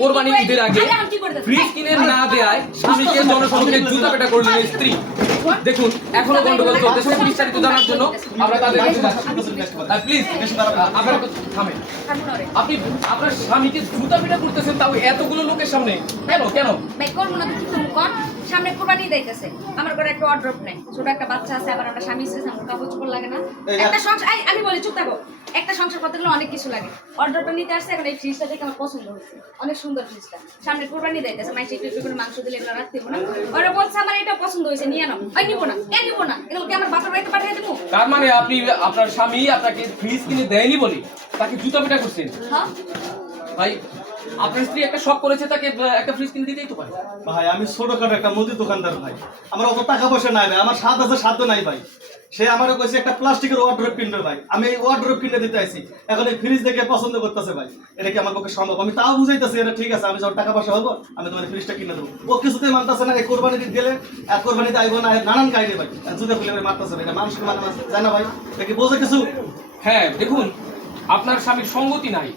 কোরবানি ঈদের আগে ফ্রিজ কিনে না দেয় স্বামীকে জনসম্মুখে জুতা পেটা করলেন স্ত্রী। দেখুন এখনো গন্ডগোল চলতেছে। বিস্তারিত জানার জন্য আমরা তাদের কাছে যাচ্ছি। প্লিজ আপনারা থামেন। আপনি আপনার স্বামীকে জুতা পেটা করতেছেন, তাও এতগুলো লোকের সামনে কেন? ভাই করবো না তো কি করবো কর? সামনে কোরবানি দিতেছে, আমার ঘরে একটা ওয়ার্ড্রপ নেই, ছোট একটা বাচ্চা আছে, আবার আমরা স্বামী স্ত্রী, আমার কাপড় চোপড় লাগে না। একটা সংসার আমি বলি চুপ থাকো, একটা সংসার করতে গেলে অনেক কিছু লাগে। ওয়ার্ড্রপটা নিতে আসছে, এখন এই ফ্রিজটা দেখে আমার পছন্দ হয়েছে, অনেক সুন্দর ফ্রিজটা। সামনে কোরবানি দিতেছে, মাইসে একটু করে মাংস দিলে এগুলো রাখতে না। ওরা বলছে আমার এটা পছন্দ হয়েছে, নিয়ে নাও। ওই নিবো না, নিবো না, এগুলো কি আমার বাপের বাড়িতে পাঠিয়ে দেবো? তার মানে আপনি আপনার স্বামী আপনাকে ফ্রিজ কিনে দেয়নি বলে তাকে জুতা পেটা করছেন? হ্যাঁ ভাই আপনার স্ত্রী একটা শখ করেছে, তাকে একটা ফ্রিজ কিনে দিতেই তো পারে। ভাই আমি ছোটখাটো একটা মুদি দোকানদার ভাই, আমার অত টাকা পয়সা নাই ভাই, আমার স্বাদ আছে সাধ্য নাই ভাই। সে আমারও কইছে একটা প্লাস্টিকের ওয়ার্ড্রপ কিনবে ভাই, আমি এই ওয়ার্ড্রপ কিনে দিতে আইছি, এখন এই ফ্রিজ দেখে পছন্দ করতেছে ভাই। এটা কি আমার পক্ষে সম্ভব? আমি তাও বুঝাইতেছি এটা ঠিক আছে, আমি যখন টাকা পয়সা হবো আমি তোমার ফ্রিজটা কিনে দেবো। ও কিছুতেই মানতেছে না। এই কোরবানি দিতে গেলে এক কোরবানিতে আইবো না, নানান কাহিনী ভাই, জুতা খুলে মারতেছে ভাই। মানুষকে মানে জানা ভাই, এটা কি বোঝে কিছু? হ্যাঁ দেখুন, আপনার স্বামীর সঙ্গতি নাই,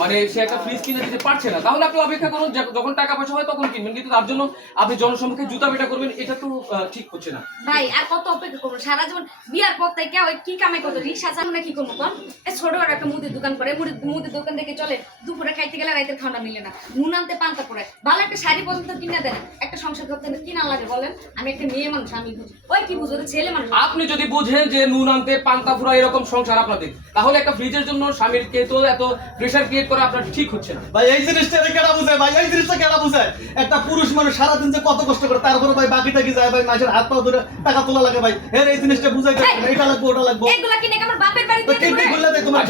মানে সে একটা ফ্রিজ কিনে দিতে পারছে না। তাহলে আপনি অপেক্ষা করুন, যখন টাকা পয়সা হয় তখন কিনবেন, কিন্তু তার জন্য আপনি জনসম্মুখে জুতা পেটা করবেন, এটা তো ঠিক হচ্ছে না ভাই। আর কত অপেক্ষা করবো? সারা জীবন বিয়ার পর থেকে ওই কি কামাই করতো, রিক্সা চালানো না কি করবো কম? এই ছোট একটা মুদির দোকান করে, মুদির দোকান থেকে চলে, দুপুরে খাইতে গেলে রাতের খাওয়া মিলে না, নুন আনতে পান্তা পড়ে, ভালো একটা শাড়ি পর্যন্ত কিনে দেন, একটা সংসার করতে কিনা লাগে বলেন? আমি একটা মেয়ে মানুষ, আমি বুঝি। ওই কি বুঝো, ছেলে মানুষ। আপনি যদি বুঝেন যে নুন আনতে পান্তা ফুরা এরকম সংসার আপনাদের, তাহলে একটা ফ্রিজের জন্য স্বামীর কে তো এত প্রেসার ক্রিয়েট করা আপনার ঠিক হচ্ছে না ভাই। এই জিনিসটা কেনা বুঝায় ভাই, এই জিনিসটা কেনা বুঝায়? একটা পুরুষ মানুষ সারাদিন যে কত কষ্ট করে, তারপরে ভাই বাকি টাকি যায় ভাই, মাসের হাত পা ধরে টাকা তোলা লাগে ভাই। এর এই জিনিসটা বুঝাইতে এটা লাগবে ওটা লাগবে, এগুলা কিনে আমার বাপের বাড়িতে কিডনি খুলে দেয় তোমার।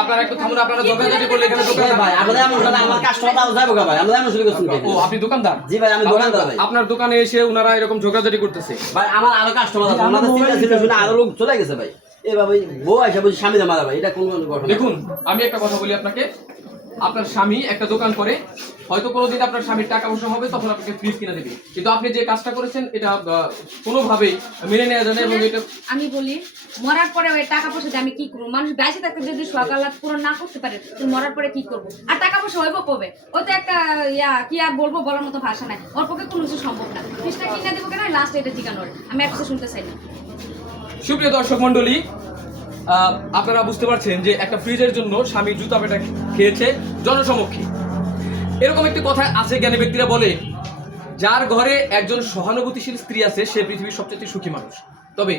আপনারা একটু থামুন, আপনারা দোকানদারি করলে এখানে দোকানদার ভাই আমাদের এমন কথা, আমার কাস্টমার দাও যাবো ভাই, আমরা এমন শুরু করছি। ও আপনি দোকানদার? জি ভাই আমি দোকানদার ভাই। আপনার দোকানে এসে ওনারা এরকম ঝগড়াঝাটি করতেছে? ভাই আমার আরো কাস্টমার আছে, আমাদের চিন্তা ছিল শুনে আরো লোক চলে গেছে ভাই। এই ভাই বউ আইসা বুঝি স্বামী মারা ভাই, এটা কোন ঘটনা? দেখুন আমি একটা কথা বলি আপনাকে, আপনার স্বামী একটা দোকান করে, হয়তো কোনোদিন আপনার স্বামীর টাকা পয়সা হবে তখন আপনাকে ফ্রিজ কিনে দেবে, কিন্তু আপনি যে কাজটা করেছেন এটা কোনোভাবেই মেনে নেওয়া যায় না। এবং এটা আমি বলি, মরার পরে ওই টাকা পয়সা দিয়ে আমি কি করবো? মানুষ বেঁচে থাকতে যদি সকালাত পূরণ না করতে পারে, তো মরার পরে কি করবো? আর টাকা পয়সা হইব কবে? ও তো একটা কি আর বলবো, বলার মতো ভাষা নাই। ওর পক্ষে কোনো কিছু সম্ভব না। ফ্রিজটা কিনে দেবো কেন লাস্ট এটা জিজ্ঞানোর, আমি একটা শুনতে চাই না। সুপ্রিয় দর্শক মন্ডলী, আপনারা বুঝতে পারছেন যে একটা ফ্রিজের জন্য স্বামী জুতা পেটা খেয়েছে জনসমক্ষে। এরকম একটি কথা আছে, জ্ঞানী ব্যক্তিরা বলে, যার ঘরে একজন সহানুভূতিশীল স্ত্রী আছে সে পৃথিবীর সবচেয়ে সুখী মানুষ। তবে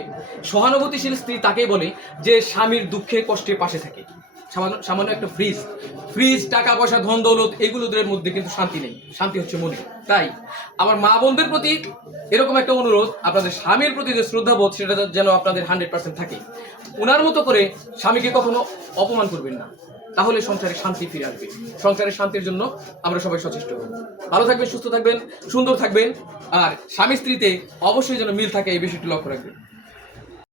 সহানুভূতিশীল স্ত্রী তাকেই বলে যে স্বামীর দুঃখে কষ্টে পাশে থাকে। সামান্য একটা ফ্রিজ টাকা পয়সা ধন দৌলত এগুলোদের মধ্যে কিন্তু শান্তি নেই, শান্তি হচ্ছে মনে। তাই আমার মা বোনদের প্রতি এরকম একটা অনুরোধ, আপনাদের স্বামীর প্রতি যে শ্রদ্ধাবোধ সেটা যেন আপনাদের 100% থাকে। ওনার মতো করে স্বামীকে কখনো অপমান করবেন না, তাহলে সংসারে শান্তি ফিরে আসবে। সংসারের শান্তির জন্য আমরা সবাই সচেষ্ট হব। ভালো থাকবেন, সুস্থ থাকবেন, সুন্দর থাকবেন, আর স্বামী স্ত্রীতে অবশ্যই যেন মিল থাকে এই বিষয়টি লক্ষ্য রাখবেন।